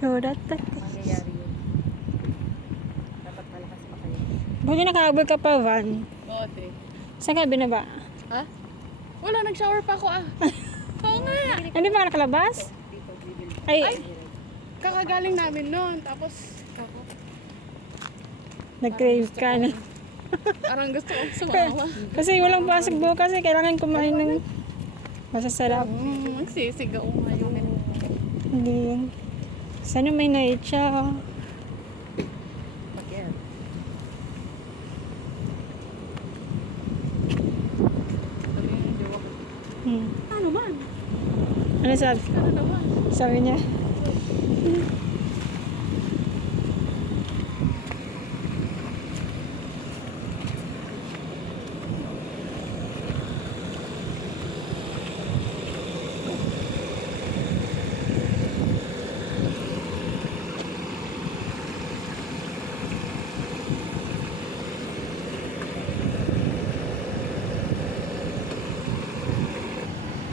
Mangyayari yun. Dapat malakas pa kayo. Buti nakahabol ka pa, Van. Oo, te. Saan ka binaba? Ha? Wala, nag-shower pa ako ah. Oo nga. Hindi ba nakalabas? Ay, Kakagaling namin noon. Tapos, nag-crave ka na. parang gusto kong sumama. Kasi walang pasok bukas eh. Kailangan kumain ng masasarap. Magsisigaw ngayon. Hindi yun. Sana may night siya. Pag-air. Sabi yung jowa ko. Ano man? Ano sabi? Ano naman? Sabi niya?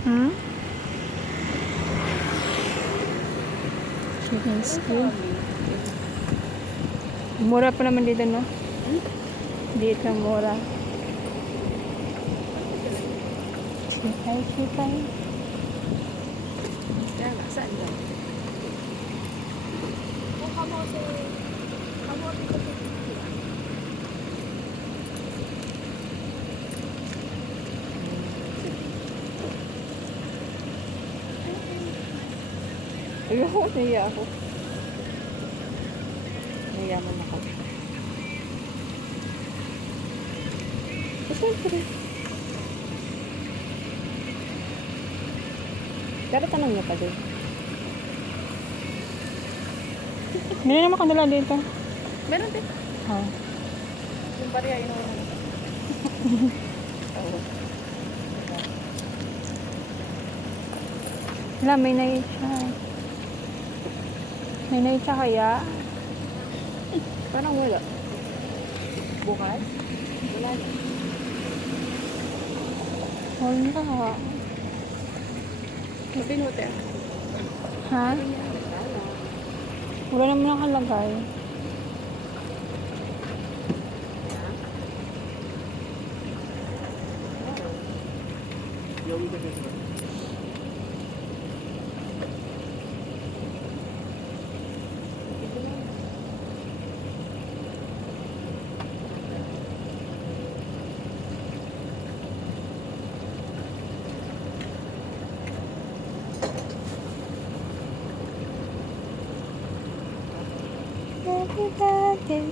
Hmm? Chicken skin. Mura pa naman dito, no? Dito, mura. Chikay, chikay. Kaya nga, saan ba? Ayoko, nahiya ako. Nahiyaman ako. Siyempre. Pero tanong niyo pa din. Meron naman kanila dito. Meron din. Oh. Yung pariya, inuuna. Oo. Wala, may night siya. May night siya kaya? Parang wala. Bukas? Wala na. Wala. Sabihin mo, te. Ha? Wala naman nakalagay. Happy birthday.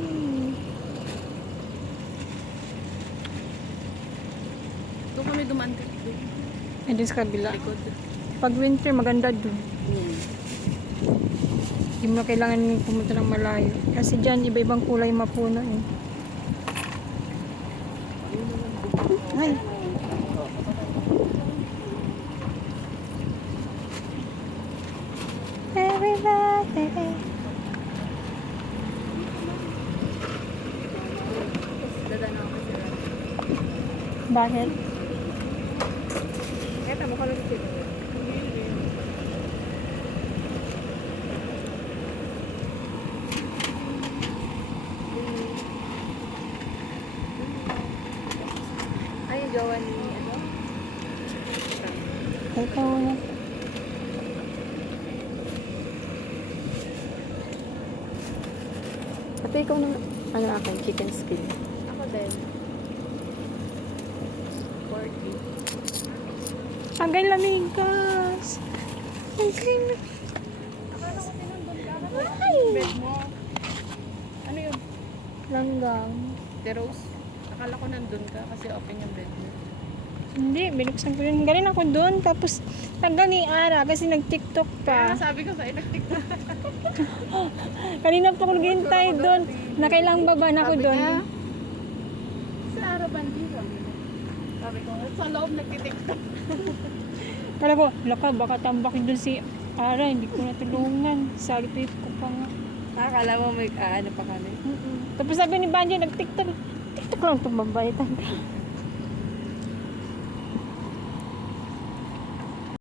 Doon kami dumaan dito. Ay, dun sa kabila. Likod. Pag winter, maganda dun. Hindi mo na kailangan pumunta ng malayo. Kasi dyan, iba-ibang kulay mapuno eh. Ay. Happy birthday. Dadaan ako kasi. Bakit? Kaya tamo ka lang dito. Ay, yung jowa ni ano? Ikaw na. Ate, ikaw naman. Ano akin? Chicken skin. Ako din. 40. Agay lamigas. Agay na. Akala ko tinundon ka. Bed mo. Ano yun? Langgang. The Rose. Akala ko nandun ka kasi open yung bed mo. Hindi, binuksan ko yun. Galing ako doon. Tapos, tanggal ni Ara kasi nag-tiktok Kaya pa. sabi ko sa'yo, nag-tiktok. Kanina pa ako naghihintay doon. Nakailang baba na ako doon. Sa Arabandi, sabi ko, sa loob nag-tiktok. Kala ko, laka, baka tambakin doon si Ara. Hindi ko natulungan. Salipip ko pa nga. Akala mo may ano pa kami. Tapos sabi ni Banjo, nag-tiktok. TikTok lang itong babae.